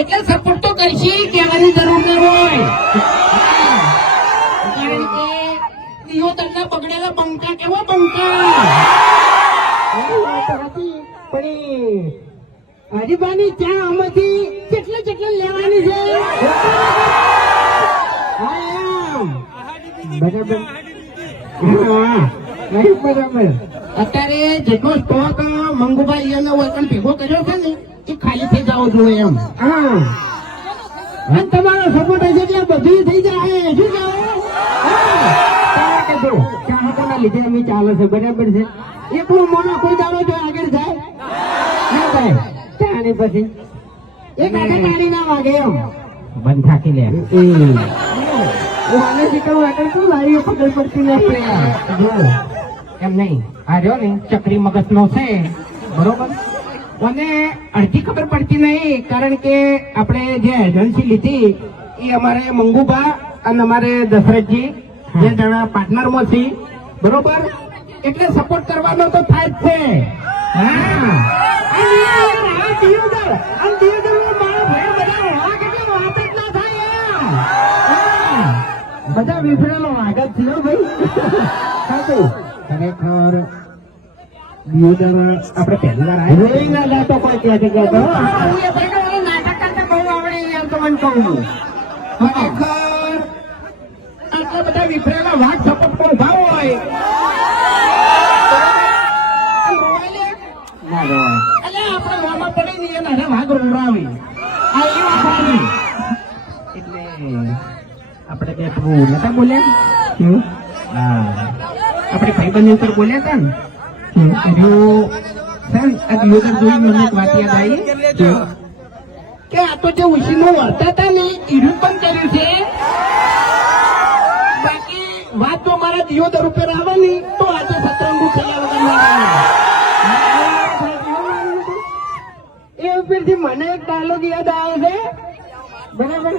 એટલે સપોર્ટ તો કરશી કહેવાની જરૂર ન હોય. કારણ કે સ્ત્રીઓ તમને પકડેલા પંખા કેવો પંખા? પણ હરીબાની ચા આમાંથી કેટલે કેટલે લેવાની છે. બરાબર. અત્યારે જેટલો સ્ટોક મંગુભાઈ એનો હોય ભેગો કર્યો છે ને જવો જોઈએ એમ. હા. અને તમારો સપોર્ટ હશે એટલે બધું થઈ જાય શું કહેવું? ચાહકોના લીધે અમે ચાલે છે બરાબર છે. એકલું મોનો કોઈ દાડો જો આગળ જાય ના થાય. ચાની પછી એક તાળી ના વાગે એમ. બંધ થાકી લે. મને શીખવું આગળ શું પડતી નથી એમ નહીં. આ રહ્યો ને ચક્રી મગજ નો છે. બરોબર? મને અડધી ખબર પડતી નહીં કારણ કે આપણે જે એજન્સી લીધી એ અમારે મંગુભા અને અમારે દશરથજી જે જણા પાર્ટનરમાં છે. બરોબર? એટલે સપોર્ટ કરવાનો તો થાય જ છે. બધા થાય વિફરેલો આગળ જ ભાઈ. ખરેખર દિયોદર આપણે પહેલી વાર આવ્યા. રોઈ ના જાતો કોઈ ક્યાંથી કહેતો હો. હું એ ભાઈને મને નાટક કરતા બહુ આવડે એમ તો મને કહું ખરેખર આટલા બધા વિફરેલા વાઘ સપોર્ટ પર ઊભા હોય. આપણે રોવામાં પડી ને અરે વાઘ રોવડાવી. આ એ વાત એટલે આપણે બે થોડું નતા બોલ્યા? શું? હા. આપણે ભાઈબંધ ઉપર બોલ્યા હતા ને? આ તો જે. ઉછી નું વર્તા હતા ને પણ કર્યું છે. બાકી વાત તો મારા દિયોદર ઉપર આવવાની તો આજે સત્રંગું થયા વગર એ મને એક ડાયલોગ યાદ આવે છે. બરાબર?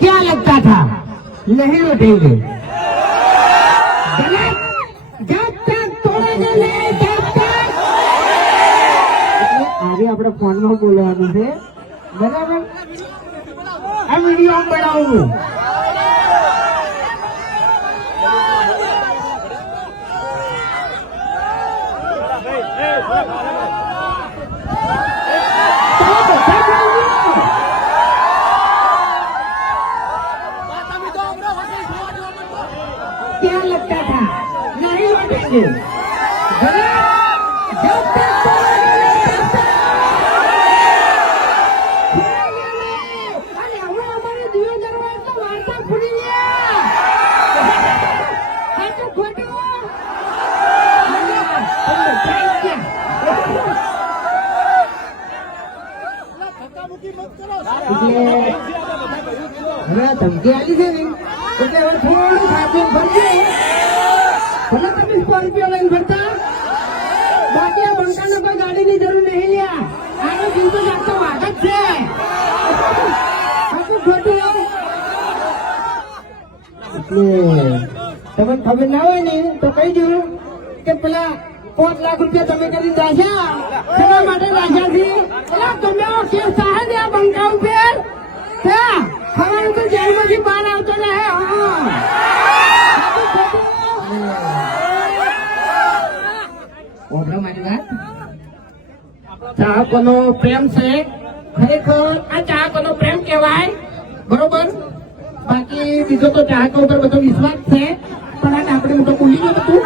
ક્યાં લગતા થા? નહીં ઉઠેંગે આપણે ફોનમાં બોલવાનું છે બરાબર આ વીડિયો બનાવું क्या આ ધમકી આલી છે ને એટલે હવે થોડું સાચું ફરજે ભલે તમે સ્કોર્પિયો લઈને ફરતા, બાકી આ બંકાને કોઈ ગાડીની જરૂર નહીં લ્યા. આનો જીવ તો જાગતો વાઘ જ છે. સાચું તમને ખબર ના હોય ને, તો કહી દઉં કે પેલા પાંચ લાખ રૂપિયા તમે કરી રાખ્યા. શેના માટે રાખ્યા છે. પેલા તમે કે થાય આ બંકા ઉપર ત્યાં હવે તો જેલમાંથી બહાર આવતો રહે હા સાચું ખોટું? ઓભળો મારી વાત ચાહકોનો પ્રેમ છે? ખરેખર આ ચાહકોનો પ્રેમ કહેવાય? બરોબર? બાકી બીજો તો ચાહકો ઉપર બધો વિશ્વાસ છે. પણ આ આપણે તો ભૂલી ગયો બધું.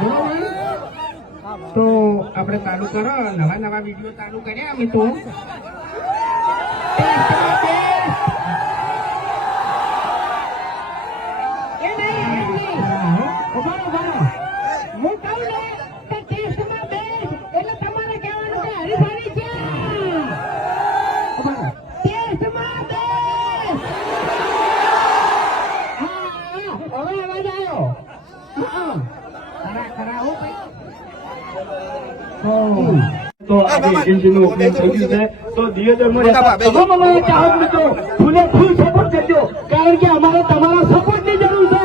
બરોબર? તો આપણે ચાલુ કરો. નવા નવા વીડિયો ચાલુ કર્યા અમે તો એ નહીં, એ નહીં. ઊભા રહો, ઊભા રહો. હું કહું ને કે ટેસ્ટમાં બેસ એટલે તમારે કહેવાનું કે હરીફાની છે ઊભા રહો. ટેસ્ટમાં બેસ હા, હા, હવે અવાજ આવ્યો હા. ખરા ખરા હો ભાઈ તો આ એજન્સીનું થઈ ગયું છે. તો દિયોદરમાં રહેતા અમારા ચાહક મિત્રો ફૂલે ફૂલ સપોર્ટ કરજો. કારણ કે અમારે તમારા સપોર્ટની જરૂર છે.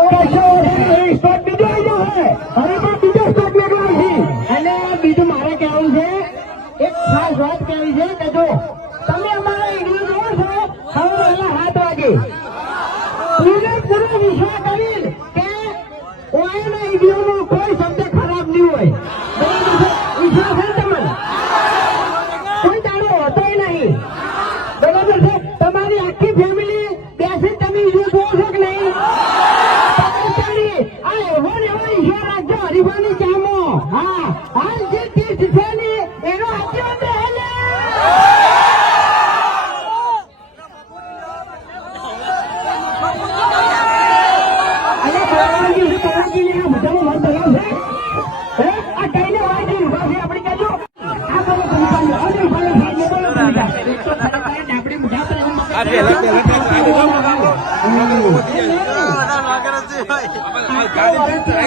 તમારી? આખી ફેમિલી બેસી તમે જોવો છો કે નહીં? આ ને એવો ઈશ્વર રાખજો હરિભાની ચામો હા, હાલ જે તીર્થ છે ને, એનો આજીવન રહે ને અરે ભગવાનજી છે ભગવાનજીને આ બધાનો મન બનાવશે હે આ કઈને વાંચી